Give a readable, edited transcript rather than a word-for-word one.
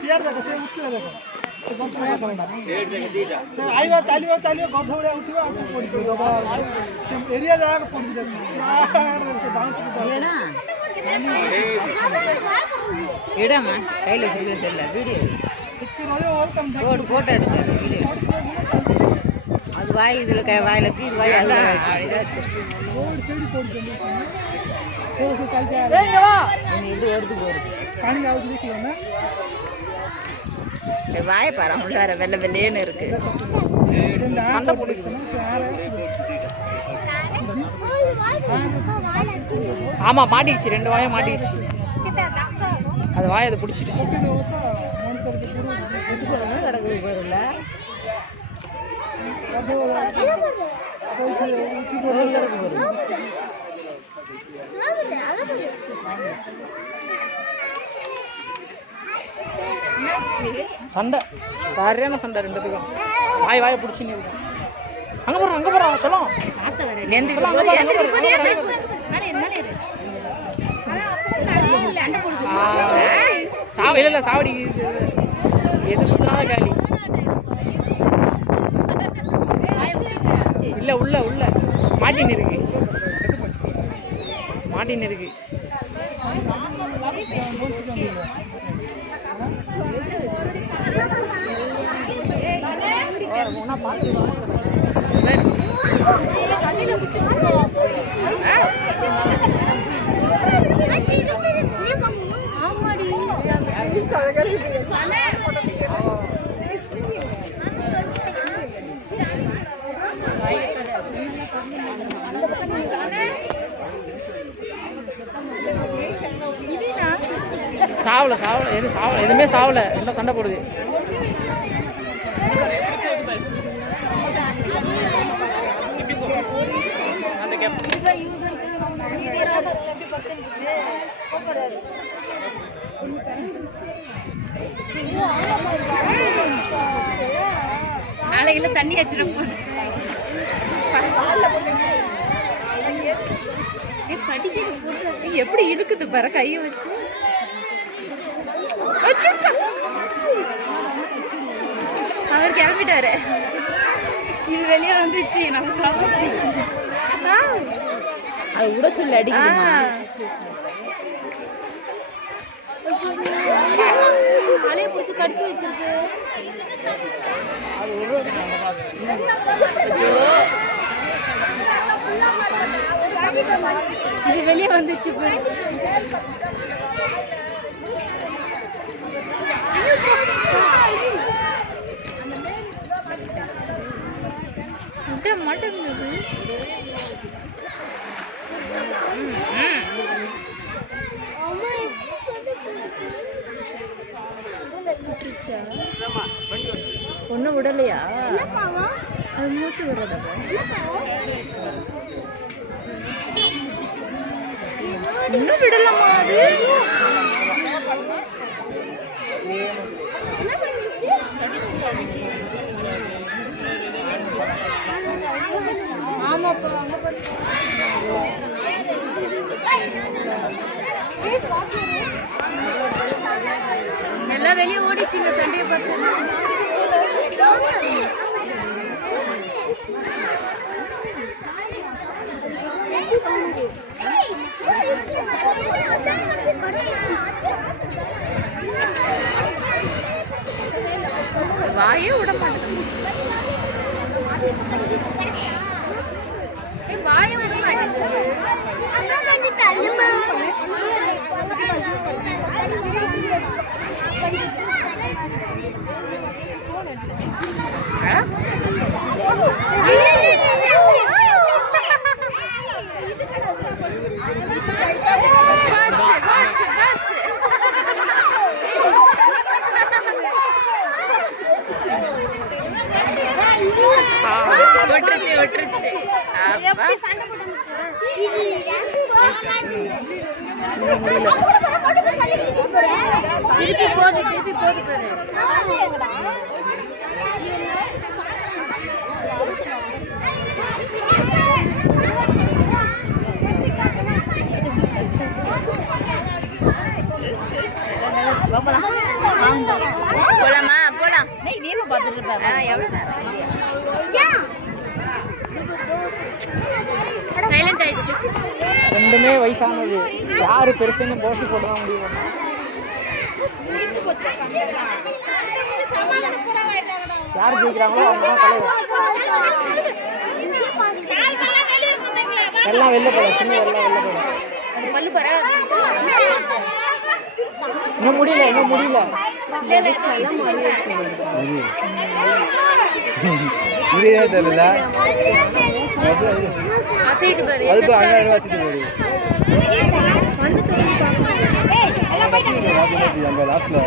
chair देखो से उठले देखो तो बंद नया करना आइबा चालियो चालियो गध भलिया उठिबा आ पड़ी पड़ी दबा एरिया जागा पड़ी देखो ஏடா ஏடாமா கையில வச்சிருக்கேன் தெரியல வீடியோ போட்டோ எடுத்து வீடியோ அது வாய் இதில் வாயில் தீர் வாய் அதான் இது வருது போகுது வாயை பாரு உள்ளார வெள்ளை வெள்ளையன்னு இருக்கு சண்டை பிடிக்குது ஆமாம் மாட்டிடுச்சு 2 வாயும் மாட்டிடுச்சு அது வாயை அதை பிடிச்சிடுச்சு சண்டை சரியான சண்டை 2 பேருக்கும் வாயை பிடிச்சின்னு அங்கே போகிறோம் சொல்லும் இல்லை சாவடி எது சுத்தனாத காலி இல்லை உள்ள மாட்டின்னு இருக்கு சாவல எதுவுமே சாவல எல்லாம் சண்டை போடுது நாளைக்கு தண்ணி வச்சிடும் எப்படி இழுக்குது பாரு கையை வச்சு அவர் கிளம்பிட்டாரு இது வெளியே வந்துச்சு அது விட சொல்லி அடிக்குமா மலையை பிடிச்சி கடிச்சு வச்சிருக்கு இது வெளியே வந்துச்சு விட மாட்டேங்குது ஒண்ணு விடலையா அது மூச்சு விடுறத இன்னும் விடலாமா அது ஆமாப்பா எல்லாம் வெளியே ஓடிச்சுங்க சண்டையை பார்த்து வாயே விட மாட்டேன் வாயை விட மாட்டேங்குது விட்டுருச்சு வாமா போலாமா போலாம் நீங்க பார்த்துட்டு இருப்பாங்க எவ்வளோ சைலண்ட் ஆயிடுச்சு ரெண்டுமே வயசானது யாரு பெருசுன்னு போட்டி போட்டு தான் முடியும் யார் ஜெயிக்கிறாங்களோ அவங்க தான் தலைவர் எல்லாம் வெளில போடும் சின்ன எல்லாம் வெளில போடும் பல்லு பாரு இன்னும் முடியல தெரியல அசைட்டு பாரு அது அங்க வச்சிட்டு போடு அந்த லாஸ்ட்ல